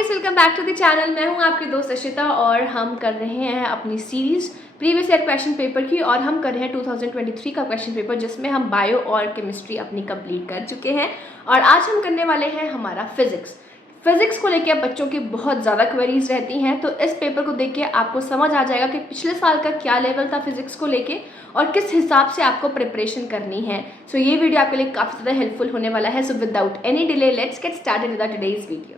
Guys, welcome back to the channel. मैं हूं आपकी दोस्त अशिता और हम कर रहे हैं अपनी series previous year question paper की और हम कर रहे हैं 2023 का क्वेश्चन पेपर जिसमें हम बायो और केमिस्ट्री अपनी कंप्लीट कर चुके हैं। और आज हम करने वाले हैं हमारा फिजिक्स को लेके बच्चों की बहुत ज़्यादा क्वेरीज रहती हैं, तो इस पेपर को देख के आपको समझ आ जाएगा कि पिछले साल का क्या लेवल था फिजिक्स को लेके और किस हिसाब से आपको प्रिपरेशन करनी है। सो ये वीडियो आपके लिए काफ़ी ज़्यादा हेल्पफुल होने वाला है। So without any delay let's get started with today's video.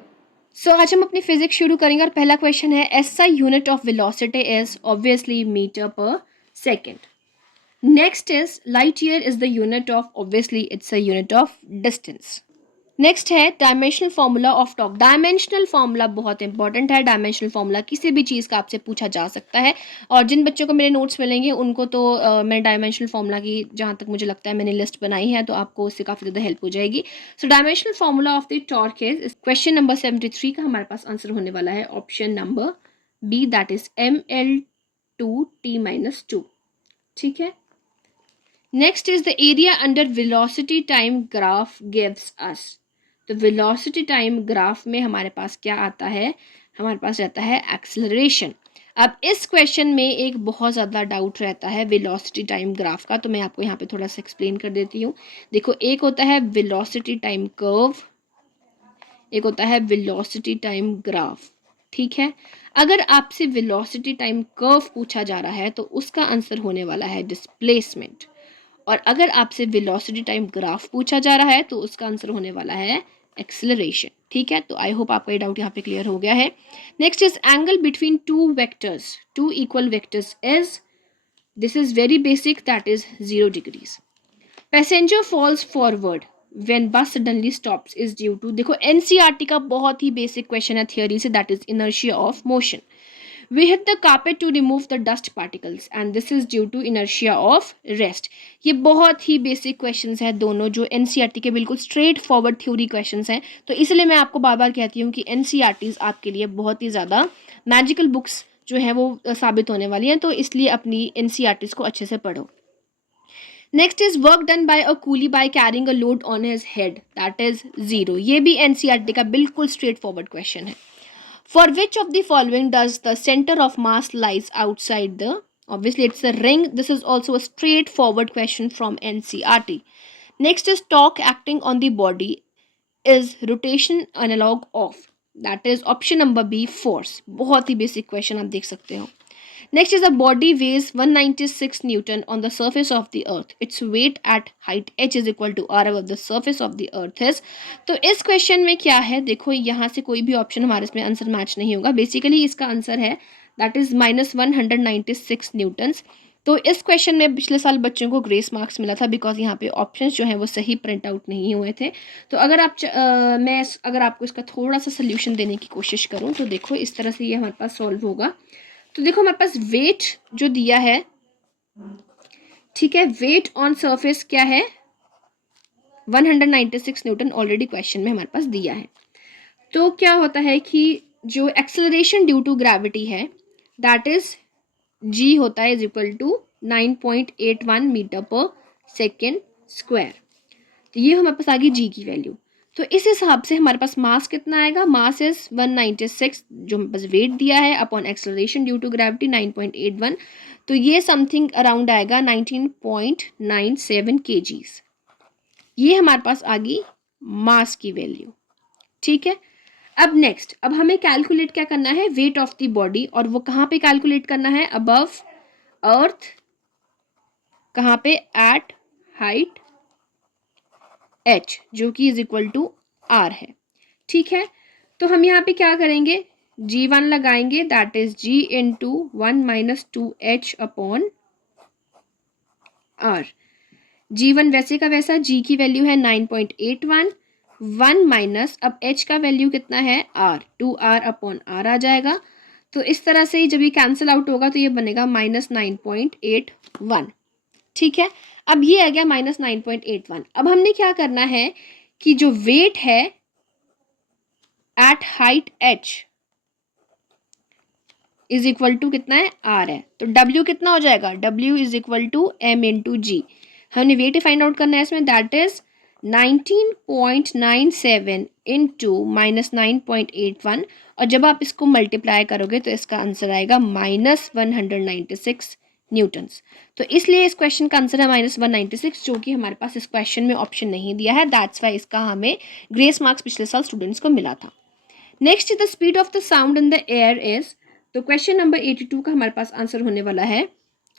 आज हम अपनी फिजिक्स शुरू करेंगे और पहला क्वेश्चन है SI unit of velocity is obviously metre per second. Next is light year is the unit of obviously it's a unit of distance. Next है dimensional formula of torque. Dimensional formula बहुत important है। Dimensional formula किसी भी चीज़ का आपसे पूछा जा सकता है और जिन बच्चों को मेरे नोट्स मिलेंगे उनको तो मैंने डायमेंशनल फार्मूला की जहाँ तक मुझे लगता है मैंने लिस्ट बनाई है, तो आपको उससे काफ़ी ज़्यादा हेल्प हो जाएगी। So dimensional formula of the torque is question number 73 का हमारे पास आंसर होने वाला है option number B, that is ml2t-2। ठीक है। Next is the area under velocity time graph gives us. तो वेलोसिटी टाइम ग्राफ में हमारे पास क्या आता है? हमारे पास रहता है एक्सेलरेशन। अब इस क्वेश्चन में एक बहुत ज़्यादा डाउट रहता है वेलोसिटी टाइम ग्राफ का, तो मैं आपको यहाँ पे थोड़ा सा एक्सप्लेन कर देती हूँ। देखो, एक होता है वेलोसिटी टाइम कर्व, एक होता है वेलोसिटी टाइम ग्राफ। ठीक है। अगर आपसे वेलोसिटी टाइम कर्व पूछा जा रहा है तो उसका आंसर होने वाला है डिस्प्लेसमेंट, और अगर आपसे वेलोसिटी टाइम ग्राफ पूछा जा रहा है तो उसका आंसर होने वाला है एक्सेलरेशन। ठीक है। तो आई होप आपका ये डाउट यहाँ पे क्लियर हो गया है। Next is angle between two vectors, two equal vectors is, this is very basic, that is 0 degrees. Passenger falls forward when bus suddenly stops is due to, देखो NCERT का बहुत ही बेसिक क्वेश्चन है theory से, that is inertia of motion. We hit the carpet to remove the dust particles and this is due to inertia of rest। ये बहुत ही basic questions हैं दोनों, जो एनसीईआरटी के बिल्कुल स्ट्रेट फॉरवर्ड थ्योरी क्वेश्चंस हैं। तो इसलिए मैं आपको बार बार कहती हूँ कि एनसीईआरटीज आपके लिए बहुत ही ज़्यादा मैजिकल बुक्स जो है वो साबित होने वाली हैं, तो इसलिए अपनी एनसीईआरटीज को अच्छे से पढ़ो। Next is work done by a coolie by carrying a load on his head, that is 0। ये भी एनसीईआरटी का बिल्कुल स्ट्रेट फॉरवर्ड क्वेश्चन है। For which of the following does the center of mass lies outside the, obviously it's a ring. This is also a straightforward question from NCERT. Next is torque acting on the body is rotation analog of, that is option number B, force। बहुत ही basic question आप देख सकते हो। Next is a body weighs 196 Newton on the surface of the earth. Its weight at height h is equal to r above the surface of the earth is। तो इस question में क्या है, देखो यहाँ से कोई भी ऑप्शन हमारे इसमें आंसर मैच नहीं होगा। बेसिकली इसका आंसर है दैट इज -196 न्यूटन्स। तो इस क्वेश्चन में पिछले साल बच्चों को ग्रेस मार्क्स मिला था बिकॉज यहाँ पे ऑप्शंस जो हैं वो सही प्रिंट आउट नहीं हुए थे। तो अगर अगर आपको इसका थोड़ा सा सोल्यूशन देने की कोशिश करूँ तो देखो इस तरह से ये हमारे पास सॉल्व होगा। तो देखो हमारे पास वेट जो दिया है, ठीक है, वेट ऑन सरफेस क्या है 196 न्यूटन ऑलरेडी क्वेश्चन में हमारे पास दिया है। तो क्या होता है कि जो एक्सेलरेशन ड्यू टू ग्रेविटी है दैट इज जी होता है is equal to 9.81 metre per second square. तो ये हमारे पास आ गई जी की वैल्यू। तो इस हिसाब से हमारे पास मास कितना आएगा, मास इज 196 जो हमारे पास वेट दिया है upon acceleration due to gravity 9.81, तो ये समथिंग अराउंड आएगा 19.97 kgs। ये हमारे पास आ गई मास की वैल्यू। ठीक है। अब नेक्स्ट, अब हमें कैलकुलेट क्या करना है, वेट ऑफ द बॉडी, और वो कहाँ पे कैलकुलेट करना है, अबव अर्थ, कहाँ पे, एट हाइट h जो कि इज इक्वल टू r है। ठीक है। तो हम यहाँ पे क्या करेंगे, g1 लगाएंगे, that is g into 1 minus 2h upon r। g1 वैसे का वैसा, g की वैल्यू है 9.81, 1 माइनस, अब h का वैल्यू कितना है r, 2r अपॉन r आ जाएगा। तो इस तरह से जब ये कैंसिल आउट होगा तो ये बनेगा -9.81। ठीक है। अब ये आ गया -9.81। अब हमने क्या करना है कि जो वेट है at height h is equal to कितना है, r है, तो w कितना हो जाएगा, w is equal to m into g. हमने वेट फाइंड आउट करना है इसमें, दैट इज 19.97 इंटू -9.81, और जब आप इसको मल्टीप्लाई करोगे तो इसका आंसर आएगा -196 न्यूटन्स। तो इसलिए इस क्वेश्चन का आंसर है -196, जो कि हमारे पास इस क्वेश्चन में ऑप्शन नहीं दिया है। दैट्स वाई इसका हमें ग्रेस मार्क्स पिछले साल स्टूडेंट्स को मिला था। Next is the speed of the sound in the air is, तो क्वेश्चन नंबर 82 का हमारे पास आंसर होने वाला है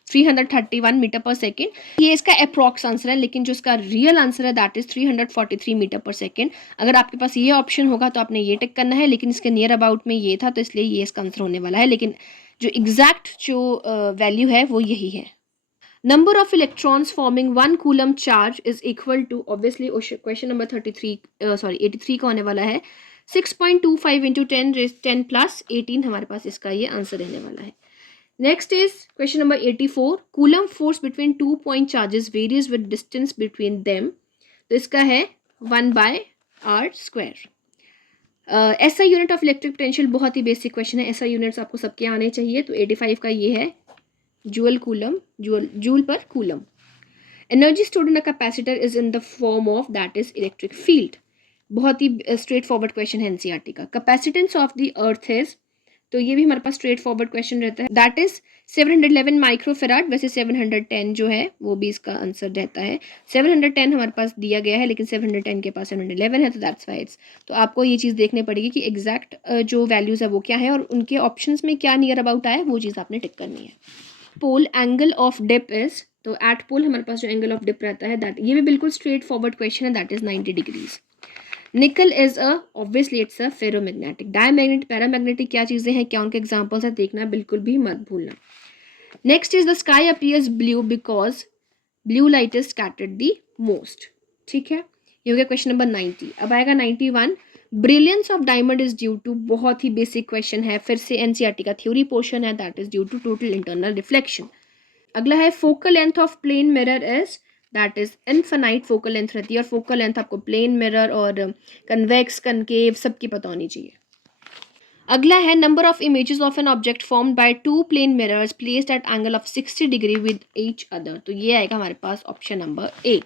331 मीटर पर सेकेंड। ये इसका अप्रॉक्स आंसर है, लेकिन जो इसका रियल आंसर है that is 343 metre per second. अगर आपके पास ये ऑप्शन होगा तो आपने ये टिक करना है, लेकिन इसके नियर अबाउट में ये था तो इसलिए ये इसका आंसर होने वाला है, लेकिन जो एग्जैक्ट जो वैल्यू है वो यही है। Number of electrons forming 1 coulomb charge is equal to, obviously question number 83 का होने वाला है 6.25 इंटू 10 प्लस 18, हमारे पास इसका ये आंसर रहने वाला है। Next is question number 84, coulomb force between 2 point charges varies with distance between them, तो इसका है 1/r²। SI unit of electric potential, बहुत ही बेसिक क्वेश्चन है, SI यूनिट्स आपको सबके आने चाहिए। तो 85 का ये है जूल पर coulomb. Energy stored in a capacitor is in the form of, that is electric field. बहुत ही स्ट्रेट फॉरवर्ड क्वेश्चन है एनसीईआरटी का। Capacitance of the earth is, तो ये भी हमारे पास स्ट्रेट फॉरवर्ड क्वेश्चन रहता है, दैट इज 711 माइक्रोफेराड। वैसे 710 जो है वो भी इसका आंसर रहता है। 710 हमारे पास दिया गया है, लेकिन 710 के पास 711 है, तो दैट्स वाई इट्स। तो आपको ये चीज़ देखनी पड़ेगी कि एग्जैक्ट जो वैल्यूज़ है वो क्या है और उनके ऑप्शंस में क्या नियर अबाउट आया, वो चीज़ आपने टिक करनी है। पोल एंगल ऑफ डिप इज, तो एट पोल हमारे पास जो एंगल ऑफ डिप रहता है दैट, ये भी बिल्कुल स्ट्रेट फॉरवर्ड क्वेश्चन है, दैट इज 90 डिग्रीज। निकल is obviously it's a ferromagnetic. Diamagnetic, paramagnetic क्या चीज़ें हैं, क्या उनके एग्जाम्पल्स है, देखना बिल्कुल भी मत भूलना। Next is the sky appears blue because blue light is scattered the most. ठीक है, ये हो गया क्वेश्चन नंबर 90। अब आएगा 91, brilliance of diamond is due to, बहुत ही बेसिक क्वेश्चन है, फिर से एनसीईआरटी का थ्योरी पोर्शन है, that is due to total internal reflection. अगला है focal length of plane mirror is, that is infinite focal length रहती है, और फोकल लेंथ आपको प्लेन मिरर और कन्वेक्स कनकेव सबकी पता होनी चाहिए। अगला है number of images of an object formed by 2 plane mirrors placed at angle of 60 degree with each other, तो ये आएगा हमारे पास option number A,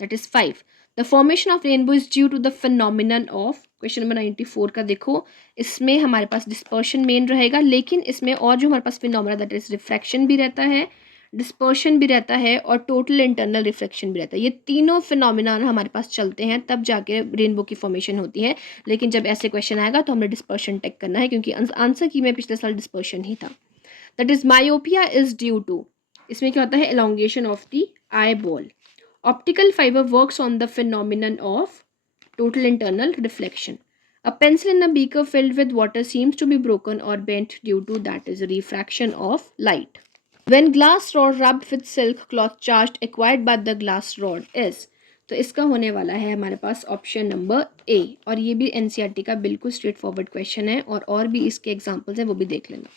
that is 5। The formation of rainbow is due to the phenomenon of, question number 94 का देखो, इसमें हमारे पास dispersion main रहेगा, लेकिन इसमें और जो हमारे पास फिनोमिना दैट इज रिफ्रैक्शन भी रहता है, डिस्पर्शन भी रहता है और टोटल इंटरनल रिफ्लेक्शन भी रहता है। ये तीनों फिनोमिना हमारे पास चलते हैं तब जाके रेनबो की फॉर्मेशन होती है, लेकिन जब ऐसे क्वेश्चन आएगा तो हमने डिस्पर्शन टेक करना है, क्योंकि आंसर की में पिछले साल डिस्पर्शन ही था। That is myopia is due to, इसमें क्या होता है, elongation of the eyeball. Optical fiber works on the phenomenon of total internal reflection. A pencil in a beaker filled with water seems to be broken or bent due to, that is, refraction of light. When glass rod rubbed with silk cloth charged acquired by the glass rod is, तो इसका होने वाला है हमारे पास option number ए, और ये भी एनसीईआरटी का बिल्कुल स्ट्रेट फॉरवर्ड क्वेश्चन है, और भी इसके एग्जांपल्स हैं वो भी देख लेना।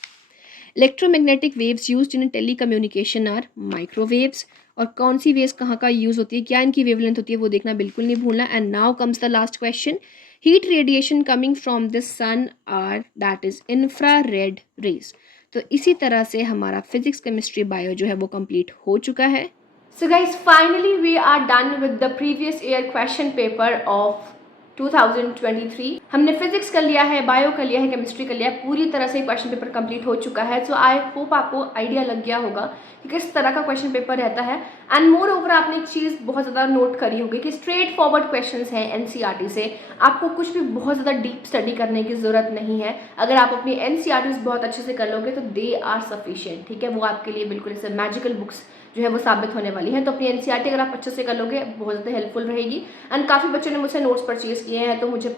Electromagnetic waves used in telecommunication are microwaves, और कौन सी वेव्स कहाँ का यूज होती है, क्या इनकी वेवलेंथ होती है, वो देखना बिल्कुल नहीं भूलना। And now comes the last question, heat radiation coming from the sun are, that is infrared rays. तो इसी तरह से हमारा फिजिक्स केमिस्ट्री बायो जो है वो कंप्लीट हो चुका है। So guys finally we are done with the previous year question paper of 2023। हमने फिजिक्स कर लिया है, बायो कर लिया है, केमिस्ट्री कर लिया है, पूरी तरह से क्वेश्चन पेपर कंप्लीट हो चुका है। सो आई होप आपको आइडिया लग गया होगा कि किस तरह का क्वेश्चन पेपर रहता है। एंड मोर ओवर आपने एक चीज़ बहुत ज़्यादा नोट करी होगी कि स्ट्रेट फॉरवर्ड क्वेश्चंस हैं एनसीईआरटी से, आपको कुछ भी बहुत ज़्यादा डीप स्टडी करने की ज़रूरत नहीं है। अगर आप अपनी एनसीईआरटीज बहुत अच्छे से कर लोगे तो दे आर सफिशिएंट, ठीक है, वो आपके लिए बिल्कुल ऐसे मैजिकल बुक्स जो है वो साबित होने वाली है। तो अपनी एनसीईआरटी अगर आप अच्छे से कर लोगे बहुत ज़्यादा हेल्पफुल रहेगी। एंड काफ़ी बच्चों ने मुझसे नोट्स परचेज किए हैं, तो मुझे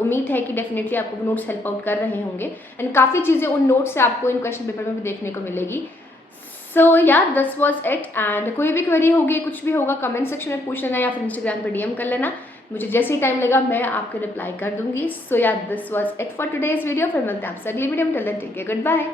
उम्मीद है कि डेफिनेटली आपको वो नोट्स हेल्प आउट कर रहे होंगे, एंड काफ़ी चीज़ें उन नोट्स से आपको इन क्वेश्चन पेपर में भी देखने को मिलेगी। सो yeah this was it. And कोई भी क्वेरी होगी, कुछ भी होगा, कमेंट सेक्शन में पूछ लेना या फिर इंस्टाग्राम पर डीएम कर लेना, मुझे जैसे ही टाइम लगा मैं आपको रिप्लाई कर दूंगी। So yeah this was it for today's video. फिर मिलते हैं आपसे अगली वीडियो में, till then take care, good bye.